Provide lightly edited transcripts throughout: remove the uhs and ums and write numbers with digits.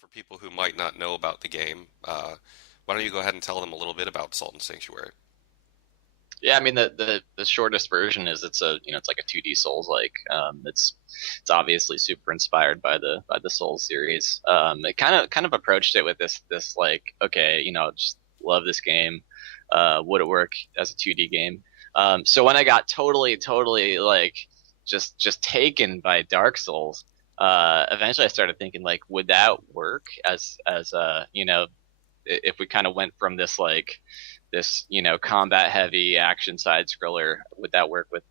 For people who might not know about the game, why don't you go ahead and tell them a little bit about Salt and Sanctuary? Yeah, I mean the shortest version is it's a it's like a 2D Souls like it's obviously super inspired by the Souls series. It kind of approached it with this like okay just love this game. Would it work as a 2D game? So when I got totally like just taken by Dark Souls, eventually I started thinking like would that work as if we kind of went from this like this combat heavy action side scroller, would that work with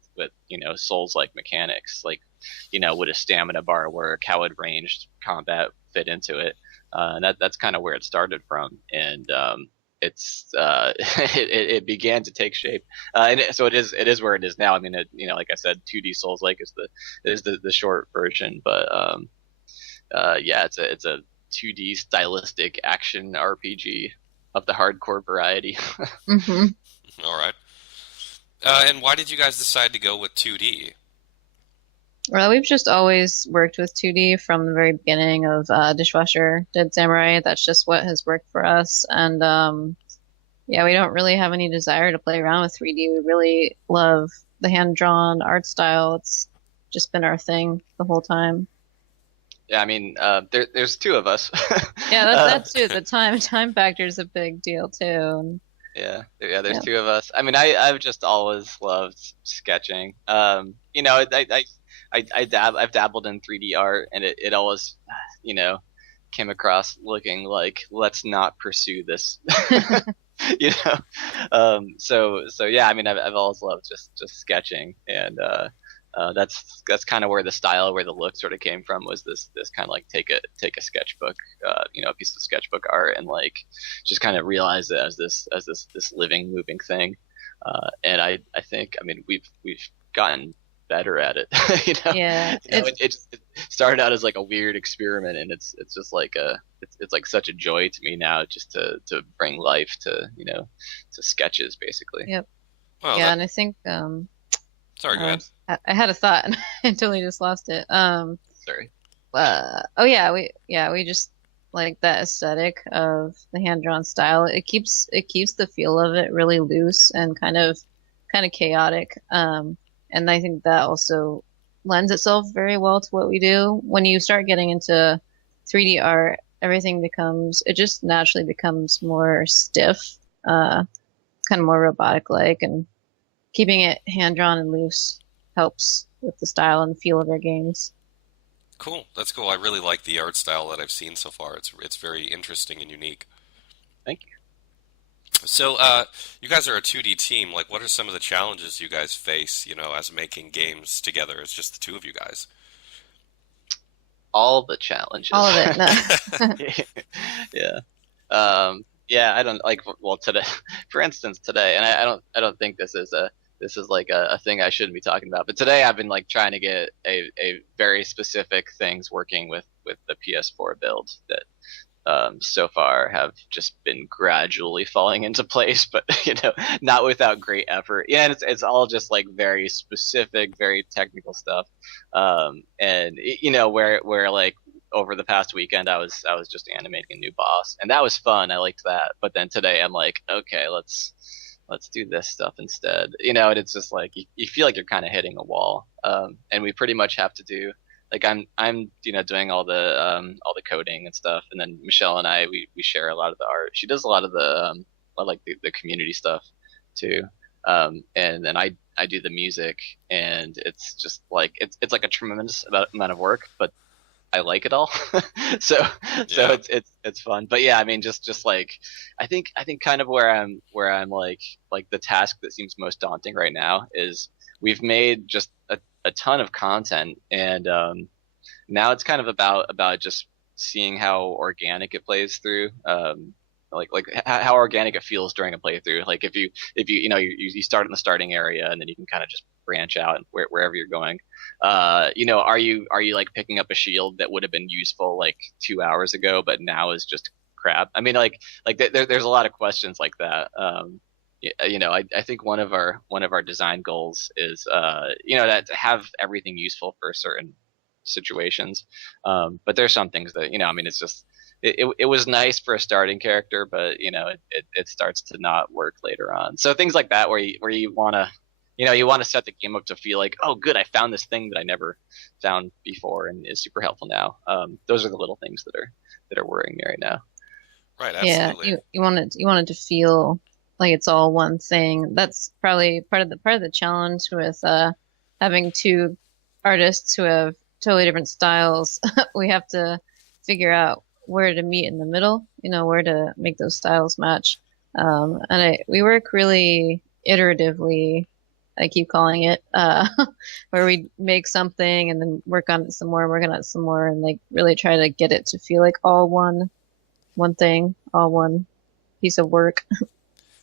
souls like mechanics, like would a stamina bar work, how would ranged combat fit into it? And that's kind of where it started from, and it's it began to take shape, so it is where it is now. I mean, like I said, 2D Souls like is the short version, but yeah, it's a 2D stylistic action RPG of the hardcore variety. Hmm. All right. And why did you guys decide to go with 2D? Well, we've just always worked with 2D from the very beginning of Dishwasher Dead Samurai. That's just what has worked for us. And yeah, we don't really have any desire to play around with 3D. We really love the hand-drawn art style. It's just been our thing the whole time. Yeah, I mean, there's two of us. Yeah, uh, that's too. The time factor is a big deal too. And, yeah, there's yeah. two of us. I mean, I've just always loved sketching. I've dabbled in 3D art, and it always, you know, came across looking like let's not pursue this. you know, so yeah. I mean, I've always loved just sketching, and that's kind of where the style, where the look sort of came from, was this kind of like take a sketchbook, a piece of sketchbook art, and like just kind of realize it as this living, moving thing. And I think, I mean, we've gotten better at it. Yeah, It started out as like a weird experiment, and it's just like it's like such a joy to me now, just to bring life to sketches basically. yep. Well, Yeah, that. and I think Sorry, go ahead. I had a thought and I totally just lost it. Sorry. Oh yeah, we just like that aesthetic of the hand-drawn style. It keeps the feel of it really loose and kind of chaotic. And I think that also lends itself very well to what we do. When you start getting into 3D art, everything becomes it just naturally becomes more stiff, kind of more robotic like, and keeping it hand-drawn and loose helps with the style and feel of our games. Cool. That's cool. I really like the art style that I've seen so far. It's very interesting and unique. Thank you. So, you guys are a 2D team. Like, what are some of the challenges you guys face, as making games together? It's just the two of you guys. All the challenges. All of it. No. Yeah. Yeah, I don't like, well, today, for instance, today, and I don't think this is like a thing I shouldn't be talking about, but today I've been like trying to get a very specific things working with the PS4 build that so far have just been gradually falling into place, but not without great effort. Yeah, and it's all just like very specific, very technical stuff. And where like over the past weekend I was just animating a new boss, and that was fun. I liked that. But then today I'm like, okay, let's do this stuff instead. And it's just like you feel like you're kind of hitting a wall. And we pretty much have to do, like, I'm doing all the coding and stuff, and then Michelle and I, we share a lot of the art. She does a lot of the community stuff too. And then I do the music, and it's just like it's like a tremendous amount of work, but I like it all. so so Yeah. it's fun. But yeah, I mean, just like I think kind of where I'm like the task that seems most daunting right now is we've made just a ton of content, and now it's kind of about just seeing how organic it plays through. Like how organic it feels during a playthrough. Like if you you start in the starting area, and then you can kind of just branch out wherever you're going. Are you like picking up a shield that would have been useful like 2 hours ago, but now is just crap? I mean, there's a lot of questions like that. I think one of our design goals is to have everything useful for certain situations. But there's some things that I mean, it's just it was nice for a starting character, but it starts to not work later on. So things like that where you want to you want to set the game up to feel like, oh good, I found this thing that I never found before and is super helpful now. Those are the little things that are worrying me right now. Right, Yeah, absolutely. you want it to feel like it's all one thing. That's probably part of the challenge with having two artists who have totally different styles. We have to figure out where to meet in the middle, where to make those styles match. And we work really iteratively, I keep calling it, where we make something and then work on it some more, work on it some more, and like really try to get it to feel like all one thing, all one piece of work.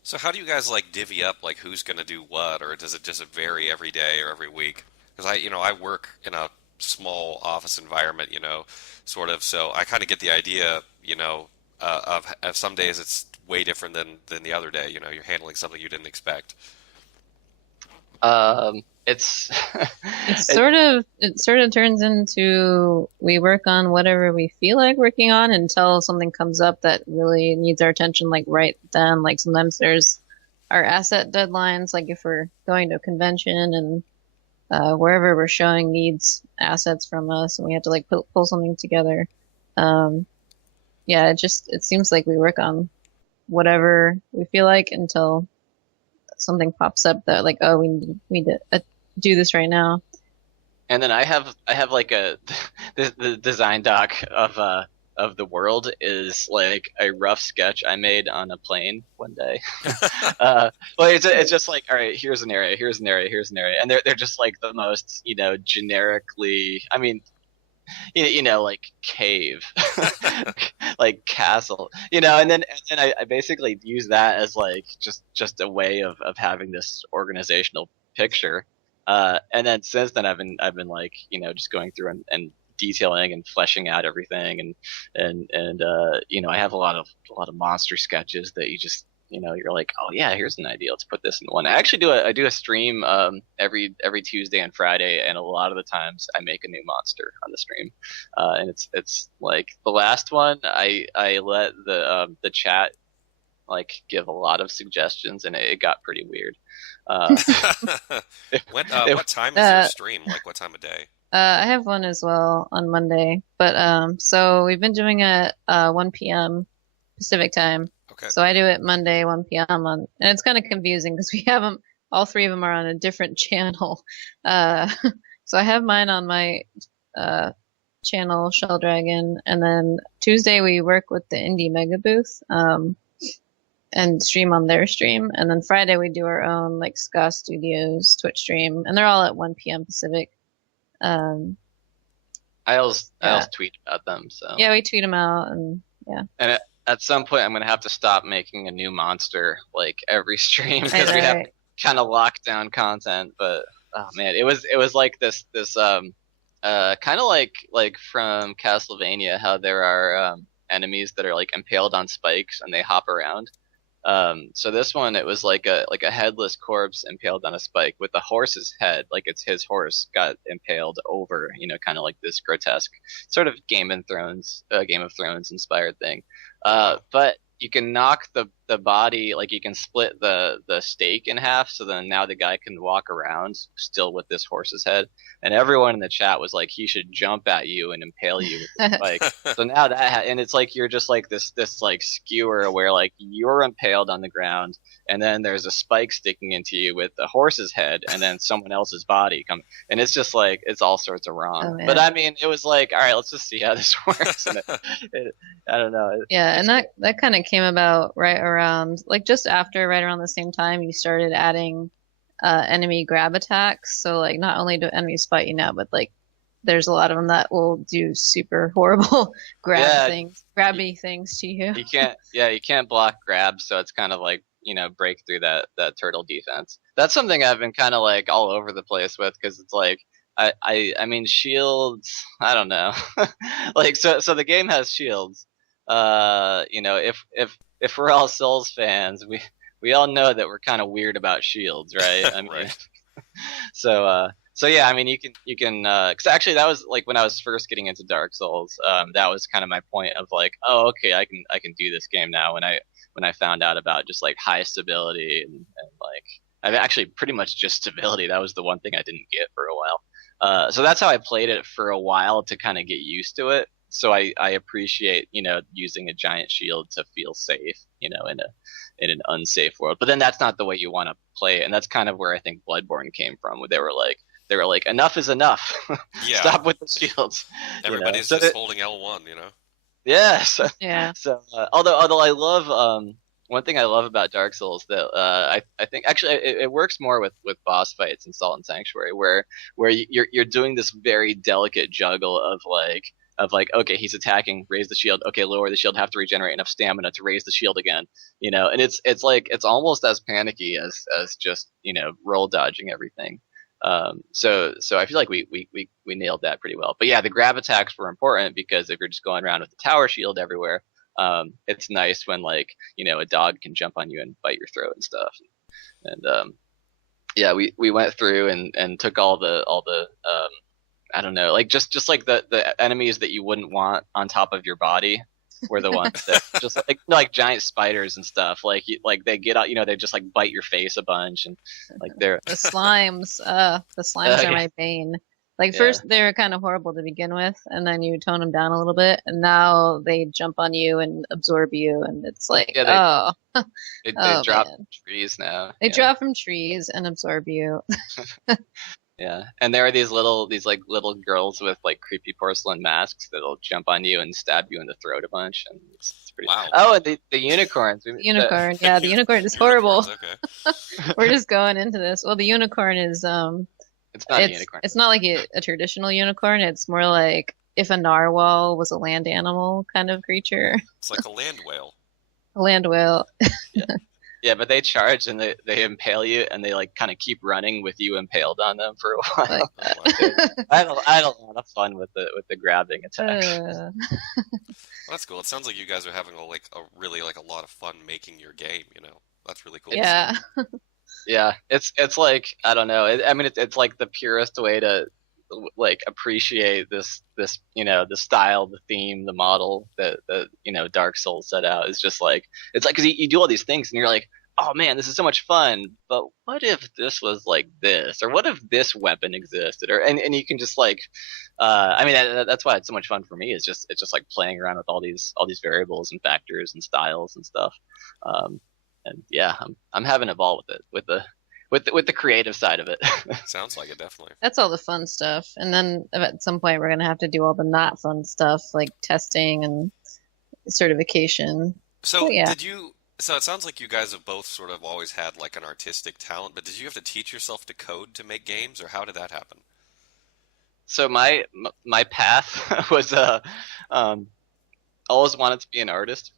So how do you guys like divvy up like who's going to do what, or does it just vary every day or every week? Because I work in a small office environment, sort of, so I kind of get the idea, of some days it's way different than the other day. You're handling something you didn't expect. It's It sort of turns into we work on whatever we feel like working on until something comes up that really needs our attention, like right then. Like sometimes there's our asset deadlines, like if we're going to a convention and wherever we're showing needs assets from us and we have to like pull something together. Um, yeah, it seems like we work on whatever we feel like until something pops up that like, oh, we need to do this right now. And then I have like a the design doc of the world is like a rough sketch I made on a plane one day. Well, it's just like, all right, here's an area, here's an area, here's an area, and they're just like the most generically. I mean, like cave, like castle, and then I basically use that as like just a way of having this organizational picture. And then since then I've been like, just going through and detailing and fleshing out everything and I have a lot of monster sketches that you just you're like, oh yeah, here's an idea, let's put this in one. I do a stream every Tuesday and Friday, and a lot of the times I make a new monster on the stream. And it's like the last one I let the chat like give a lot of suggestions, and it got pretty weird. uh, What time is your Uh, stream? Like what time of day? I have one as well on Monday, but so we've been doing it 1 p.m. Pacific time. Okay. So I do it Monday 1 p.m. on, and it's kind of confusing because we have them, all three of them are on a different channel. Uh, so I have mine on my uh channel, Shell Dragon, and then Tuesday we work with the Indie Mega Booth and stream on their stream, and then Friday we do our own like Ska Studios Twitch stream, and they're all at 1 p.m. Pacific. Um, I always yeah, tweet about them, so. yeah, we tweet them out, and yeah, And at some point, I'm gonna have to stop making a new monster like every stream I because know, we have right? kind of locked down content. But oh man, it was like this kind of like from Castlevania, how there are enemies that are like impaled on spikes and they hop around. So this one, it was like a headless corpse impaled on a spike with the horse's head, like it's his horse got impaled over, kind of like this grotesque sort of Game of Thrones inspired thing. Oh wow. But you can knock the body, like you can split the stake in half, so then now the guy can walk around still with this horse's head. And everyone in the chat was like, he should jump at you and impale you with the spike. So now and it's like you're just like this like skewer where like you're impaled on the ground, and then there's a spike sticking into you with the horse's head, and then someone else's body coming, and it's just like it's all sorts of Oh wrong. But man. I mean, it was like, all right, let's just see how this works. And I don't know. Yeah, and It's that kind of came about right around like just after right around the same time you started adding enemy grab attacks. So like not only do enemies fight you now, but like there's a lot of them that will do super horrible yeah, grabby things to you. you can't block grabs, so it's kind of like break through that turtle defense. That's something I've been kind of like all over the place with because it's like I mean shields. I don't know, like so the game has shields. If we're all Souls fans, we all know that we're kind of weird about shields, right? I mean, Right. so So yeah, I mean, you can because actually that was like when I was first getting into Dark Souls. That was kind of my point of like, oh, okay, I can do this game now. When I found out about just like high stability and like I've actually pretty much just stability. That was the one thing I didn't get for a while. So that's how I played it for a while to kind of get used to it. So I appreciate using a giant shield to feel safe in an unsafe world. But then that's not the way you want to play it, and that's kind of where I think Bloodborne came from. Where they were like, enough is enough. Yeah, Stop with the shields. everybody's So just holding L1, you know. yeah. So, Yeah. so although I love one thing I love about Dark Souls that I think actually it works more with boss fights in Salt and Sanctuary where you're doing this very delicate juggle of like okay, he's attacking, raise the shield, okay, lower the shield, have to regenerate enough stamina to raise the shield again, and it's like it's almost as panicky as just roll dodging everything. So I feel like we nailed that pretty well. But yeah, the grab attacks were important because if you're just going around with the tower shield everywhere, it's nice when like a dog can jump on you and bite your throat and stuff. And yeah, we went through and took all the I don't know, like just like the enemies that you wouldn't want on top of your body were the ones that just like giant spiders and stuff. Like they get out, they just like bite your face a bunch and like they're The slimes are yeah, my bane. Like yeah, first they're kind of horrible to begin with, and then you tone them down a little bit, and now they jump on you and absorb you, and it's like, yeah. oh, They oh drop man. trees now. They Yeah. drop from trees and absorb you. Yeah, and there are these like little girls with like creepy porcelain masks that'll jump on you and stab you in the throat a bunch, and it's pretty. Wow. Oh, and the unicorns. The unicorn, yeah, the unicorn is Unicorns, horrible. okay. We're just going into this. Well, the unicorn is It's not a unicorn. it's not like a traditional unicorn. It's more like if a narwhal was a land animal kind of creature. It's like a land whale. A land whale. Yeah, yeah, but they charge and they impale you, and they like kind of keep running with you impaled on them for a Like while. Oh wow. that. I had a lot of fun with the grabbing attacks. Uh, Well, that's cool. It sounds like you guys are having a really like a lot of fun making your game, you know. That's really cool to see. yeah. Yeah, it's like I don't know. I mean, it's like the purest way to like appreciate this the style, the theme, the model that Dark Souls set out. Is just like it's like because you do all these things and you're like, oh man, this is so much fun. But what if this was like this, or what if this weapon existed, or and you can just like, I mean that's why it's so much fun for me. It's just like playing around with all these variables and factors and styles and stuff. Um, and yeah, I'm having a ball with it, with the creative side of it. Sounds like it definitely. That's all the fun stuff. And then at some point we're gonna have to do all the not fun stuff like testing and certification. So But yeah. so it sounds like you guys have both sort of always had like an artistic talent, but did you have to teach yourself to code to make games, or how did that happen? So my path was um, always wanted to be an artist.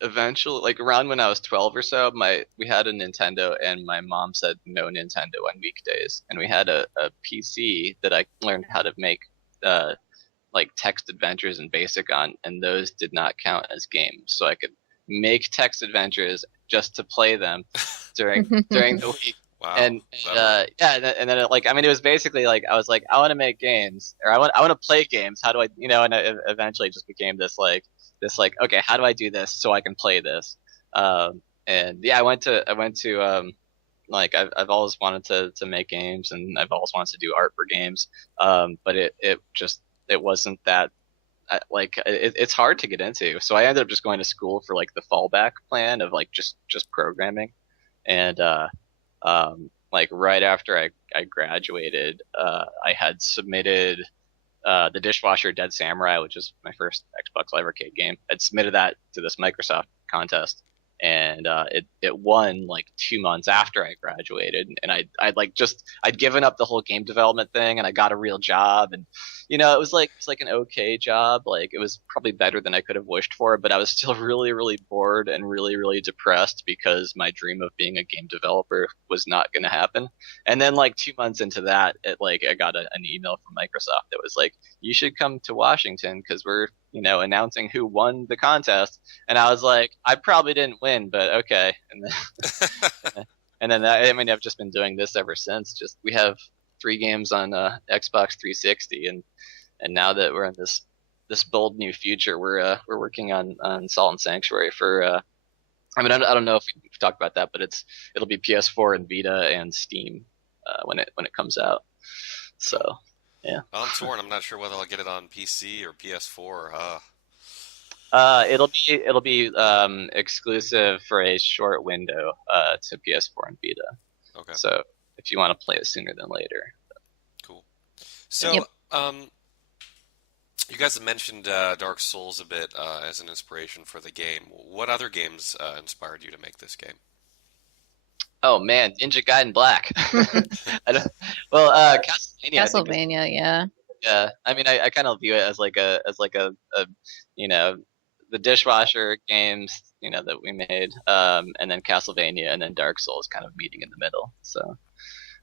Eventually, like around when I was 12 or so, we had a Nintendo, and my mom said no Nintendo on weekdays, and we had a PC that I learned how to make uh like text adventures in Basic on, and those did not count as games, so I could make text adventures just to play them during the week. Wow, And clever. yeah, and then I mean, it was basically like I was like, I want to make games, or I want to play games. How do I, and it eventually just became this like okay, how do I do this so I can play this? And yeah, I went to like I've always wanted to make games, and I've always wanted to do art for games. But it wasn't that it's hard to get into. So I ended up just going to school for like the fallback plan of like just programming. And like right after I graduated, I had submitted the Dishwasher Dead Samurai, which is my first Xbox Live Arcade game. I'd submitted that to this Microsoft contest, and it won like 2 months after I graduated. And I'd given up the whole game development thing, and I got a real job, and it was like an okay job. Like it was probably better than I could have wished for, but I was still really really bored and really really depressed because my dream of being a game developer was not going to happen. And then like 2 months into that, I got an email from Microsoft that was like, you should come to Washington because we're announcing who won the contest. And I was like, I probably didn't win, but okay. And then And then I mean, I've just been doing this ever since. Just we have 3 games on Xbox 360, and now that we're in this bold new future, we're working on Salt and Sanctuary for. I mean, I don't know if we've talked about that, but it'll be PS4 and Vita and Steam when it comes out. So yeah. I'm torn. I'm not sure whether I'll get it on PC or PS4. It'll be exclusive for a short window to PS4 and Vita. Okay, So if you want to play it sooner than later. cool. Yep. So, you guys have mentioned Dark Souls a bit as an inspiration for the game. What other games inspired you to make this game? Oh man, Ninja Gaiden Black. I don't, well, Castlevania, I think is, Castlevania, yeah. yeah. I mean, I kind of view it as like a you know the dishwasher games that we made, and then Castlevania, and then Dark Souls kind of meeting in the middle. So,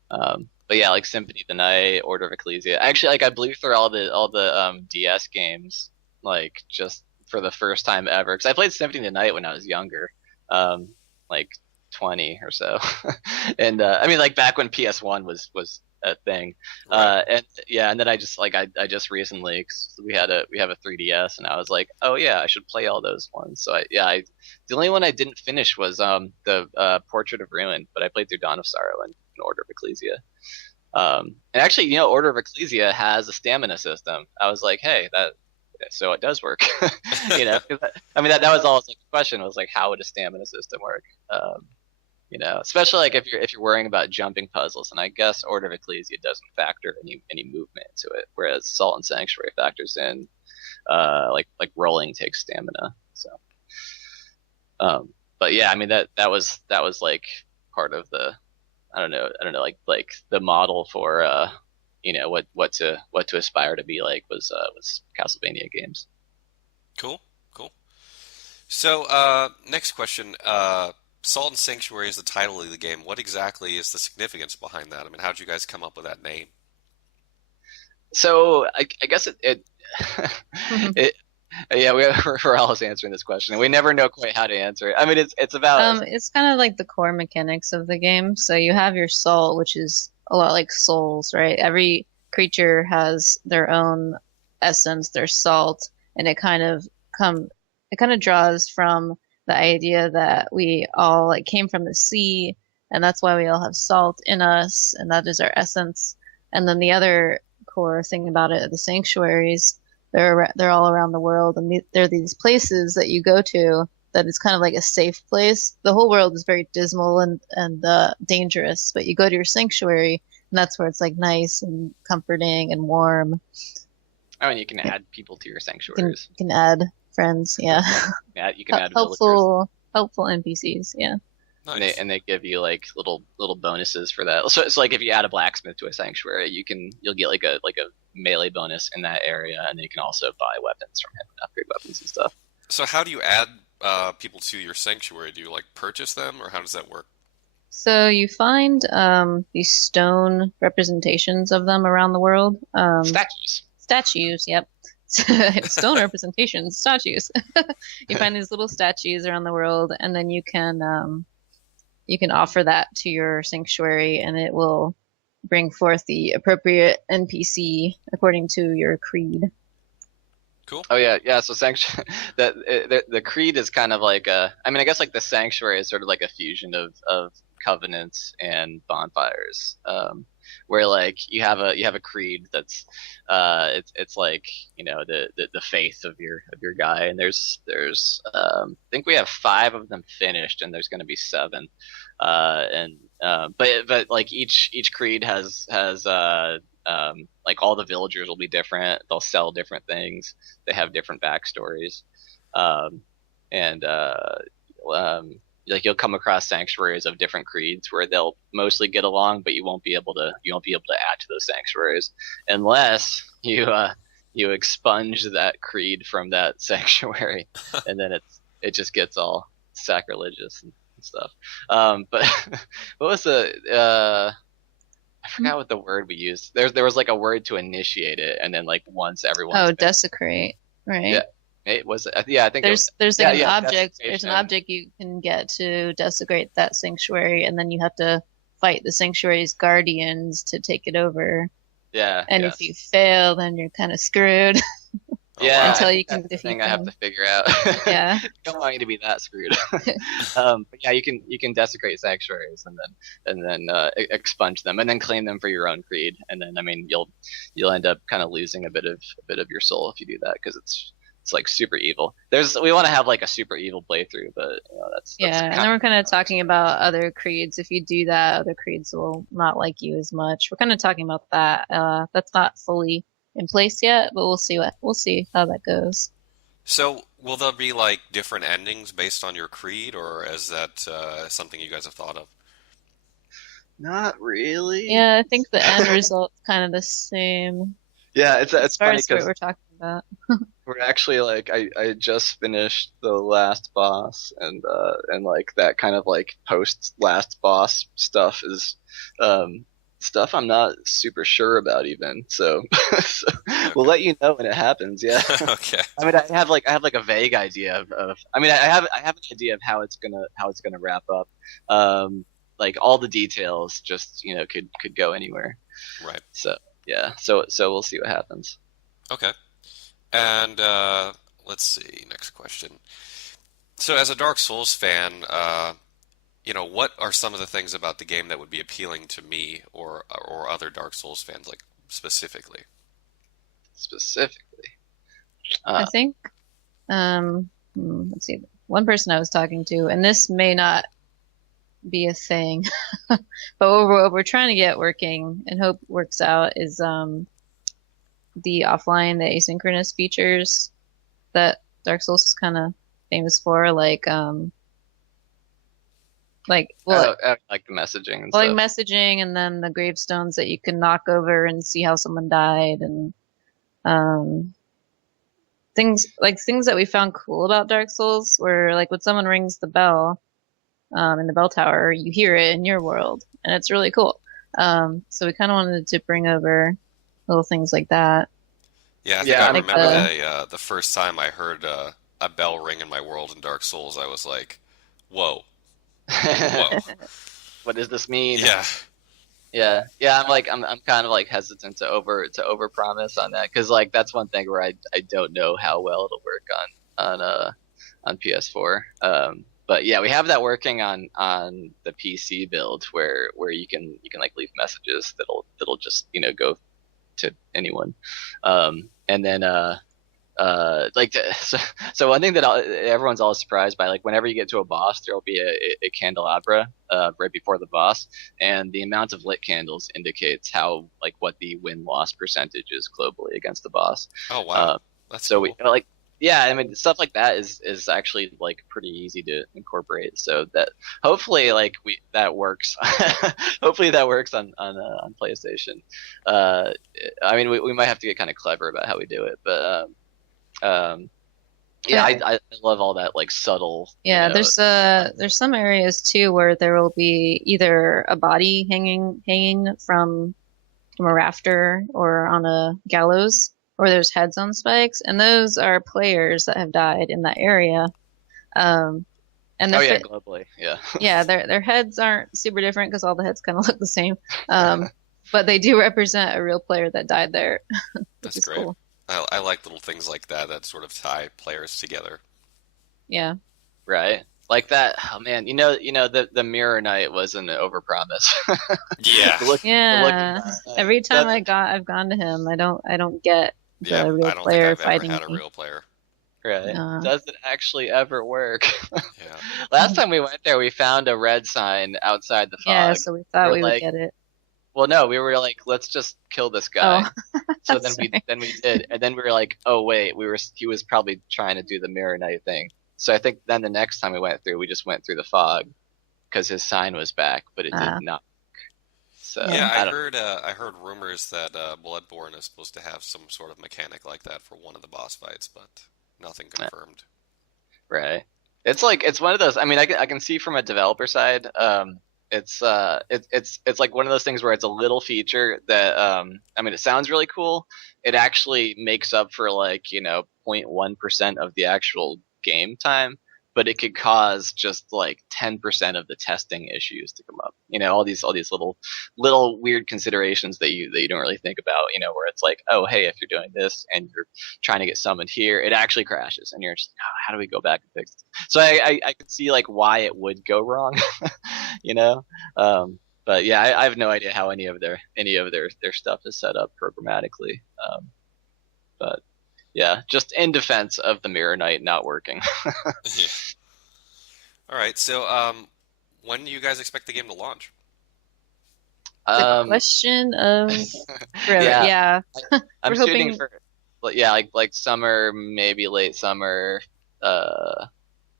but yeah, like Symphony of the Night, Order of Ecclesia. Actually, like I blew through all the DS games like just for the first time ever because I played Symphony of the Night when I was younger, like 20 or so, and I mean like back when PS1 was a thing, Right. and yeah, and then I just recently 'cause we have a 3DS, and I was like, oh yeah, I should play all those ones. So the only one I didn't finish was the Portrait of Ruin, but I played through Dawn of Sorrow and Order of Ecclesia. And actually, Order of Ecclesia has a stamina system. I was like, hey, so it does work. 'Cause I mean that was always like the question was like, how would a stamina system work? Especially like if you're worrying about jumping puzzles, and I guess Order of Ecclesia doesn't factor any movement into it, whereas Salt and Sanctuary factors in like rolling takes stamina. So, but yeah, I mean that was like part of the I don't know like the model for what to aspire to be like was Castlevania games. Cool, cool. So, next question. Salt and Sanctuary is the title of the game. What exactly is the significance behind that? I mean, how'd you guys come up with that name? So I guess it Mhm. it yeah, we're always answering this question, and we never know quite how to answer it. I mean, it's about It's kind of like the core mechanics of the game. So you have your soul, which is a lot like souls, right? Every creature has their own essence, their salt, and come it kind of draws from the idea that we all like came from the sea, and that's why we all have salt in us, and that is our essence. And then the other core thing about it, the sanctuaries, they're all around the world, and they're these places that you go to that it's kind of like a safe place. The whole world is very dismal and dangerous, but you go to your sanctuary, and that's where it's like nice and comforting and warm. I mean, you can add people to your sanctuaries. You can add friends, yeah. Yeah, you can add villagers, Helpful NPCs, yeah. Nice. and they give you like little bonuses for that. So it's like if you add a blacksmith to a sanctuary, you'll get like a melee bonus in that area, and you can also buy weapons from him and upgrade weapons and stuff. So, how do you add people to your sanctuary? Do you like purchase them, or how does that work? So you find these stone representations of them around the world. Statues. Statues, yep. Stone representations, statues. You find these little statues around the world, and then you can offer that to your sanctuary, and it will bring forth the appropriate NPC according to your creed. Cool. Oh yeah. So sanctuary, the creed is kind of like I mean, I guess like the sanctuary is sort of like a fusion of covenants and bonfires, where like you have a creed that's it's like the faith of your guy, and there's I think we have 5 of them finished, and there's going to be 7, and but like each creed has like all the villagers will be different. They'll sell different things. They have different backstories, and like you'll come across sanctuaries of different creeds where they'll mostly get along, but you won't be able to add to those sanctuaries unless you expunge that creed from that sanctuary, and then it just gets all sacrilegious and stuff. But what was I forgot what the word we used. There was like a word to initiate it, and then like once everyone's Oh, been, desecrate, right? yeah, It was yeah, I think it. There's like Yeah, an yeah, object. There's an desecration. object you can get to desecrate that sanctuary, and then you have to fight the sanctuary's guardians to take it over. Yeah, And if you yes. fail, then you're kind of screwed Oh Yeah, I wow. until you think can that's the defeat thing I have to them. figure out. Yeah. Don't want you to be that screwed. But yeah, you can desecrate sanctuaries and then expunge them and then claim them for your own creed. And then I mean you'll end up kind of losing a bit of your soul if you do that because it's like super evil. We want to have like a super evil playthrough, but that's Yeah, and kind then of we're kind of talking about other creeds. If you do that, other creeds will not like you as much. We're kind of talking about that. That's not fully in place yet, but we'll see how that goes. So, will there be like different endings based on your creed, or is that something you guys have thought of? not really. Yeah, I think the end result's kind of the same Yeah, as it's far funny as what because we're talking about. we're actually like I just finished the last boss and like that kind of like post last boss stuff is um stuff I'm not super sure about even. So, so we'll Okay. let you know when it happens. Yeah. Okay. I mean I have like a vague idea of I mean I have an idea of how it's gonna wrap up. Like all the details just could go anywhere. Right. So yeah. So we'll see what happens. Okay. And let's see. Next question. So, as a Dark Souls fan, what are some of the things about the game that would be appealing to me or other Dark Souls fans, like specifically? Specifically. I Uh, think, let's see, one person I was talking to, and this may not be a thing, but what we're trying to get working and hope works out is the offline, the asynchronous features that Dark Souls is kind of famous for, I like the messaging and like stuff. messaging, and then the gravestones that you can knock over and see how someone died, and um, things that we found cool about Dark Souls were like when someone rings the bell in the bell tower, you hear it in your world, and it's really cool. So we kind of wanted to bring over little things like that, Yeah, I think Yeah, I like remember the the first time I heard a bell ring in my world in Dark Souls, I was like, "Whoa, whoa." what does this mean? Yeah. Yeah, yeah. I'm kind of like hesitant to over promise on that because like that's one thing where I don't know how well it'll work on PS4. But yeah, we have that working on the PC build where you can like leave messages that'll just go to anyone. And then like so one thing that everyone's always surprised by, like whenever you get to a boss, there'll be a candelabra right before the boss, and the amount of lit candles indicates how like what the win loss percentage is globally against the boss. Oh wow, Uh, that's so we cool. like yeah, I mean stuff like that is actually like pretty easy to incorporate. So that hopefully like we that works. Hopefully that works on PlayStation. Uh, I mean we might have to get kind of clever about how we do it, but um, yeah, uh, I love all that like subtle, yeah, there's some areas too where there will be either a body hanging from a rafter or on a gallows, or there's heads on spikes, and those are players that have died in that area. Um, and Oh their yeah, fit, globally, yeah. yeah, their heads aren't super different because all the heads kind of look the same. Um, but they do represent a real player that died there, which That's is great. cool. I like little things like that that sort of tie players together. Yeah. Right, like that. Oh man, the Mirror Knight was an overpromise. Yeah. The looking Yeah. Every time does I've gone to him, I don't get Yeah, the real I don't think player I've ever fighting had a me. real player. right? Uh, Does it actually ever work? Yeah. Last time we went there, we found a red sign outside the yeah, fog. so we We thought were we would like, get it. well, no, we were like, let's just kill this Oh, guy. So sorry. then we did, and then we were like, oh wait, he was probably trying to do the Mirror Knight thing. So I think then the next time we went through, we just went through the fog because his sign was back, but it did Uh, not. So yeah. Yeah, I don't. I heard rumors that Bloodborne is supposed to have some sort of mechanic like that for one of the boss fights, but nothing confirmed. Right. It's like it's one of those. I mean, I can see from a developer side. it's like one of those things where it's a little feature that I mean it sounds really cool. It actually makes up for like 0.1% of the actual game time, but it could cause just like 10% of the testing issues to come up. All these little weird considerations that you don't really think about. Where it's like, oh hey, if you're doing this and you're trying to get summoned here, it actually crashes, and you're just like, oh, how do we go back and fix this? So I could see like why it would go wrong, you know. But yeah, I have no idea how any of their stuff is set up programmatically. But yeah, just in defense of the Mirror Knight not working. Yeah. All right. So, when do you guys expect the game to launch? The um, question of forever. yeah, Yeah, I'm we're shooting hoping. for, yeah, like summer, maybe late summer. Uh,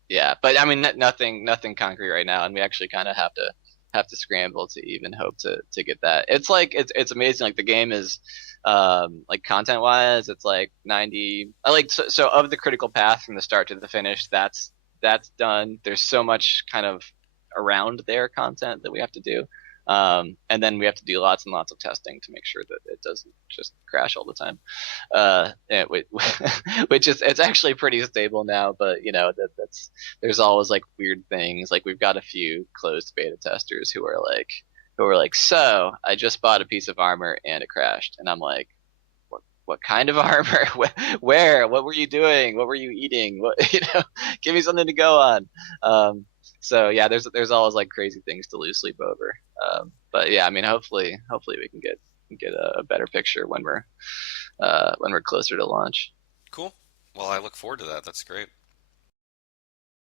yeah, but I mean, nothing concrete right now, and we actually kind of have to scramble to even hope to get that. It's like it's amazing. Like the game is, like content wise, it's like 90. I like so of the critical path from the start to the finish. That's done. There's so much kind of around their content that we have to do. And then we have to do lots and lots of testing to make sure that it doesn't just crash all the time. Which is it's actually pretty stable now, but that's there's always like weird things. Like we've got a few closed beta testers who are like, so I just bought a piece of armor and it crashed, and I'm like, what kind of armor? Where? What were you doing? What were you eating? Give me something to go on. So yeah, there's always like crazy things to lose sleep over. But yeah, I mean, hopefully we can get a better picture when we're closer to launch. Cool. Well, I look forward to that. That's great.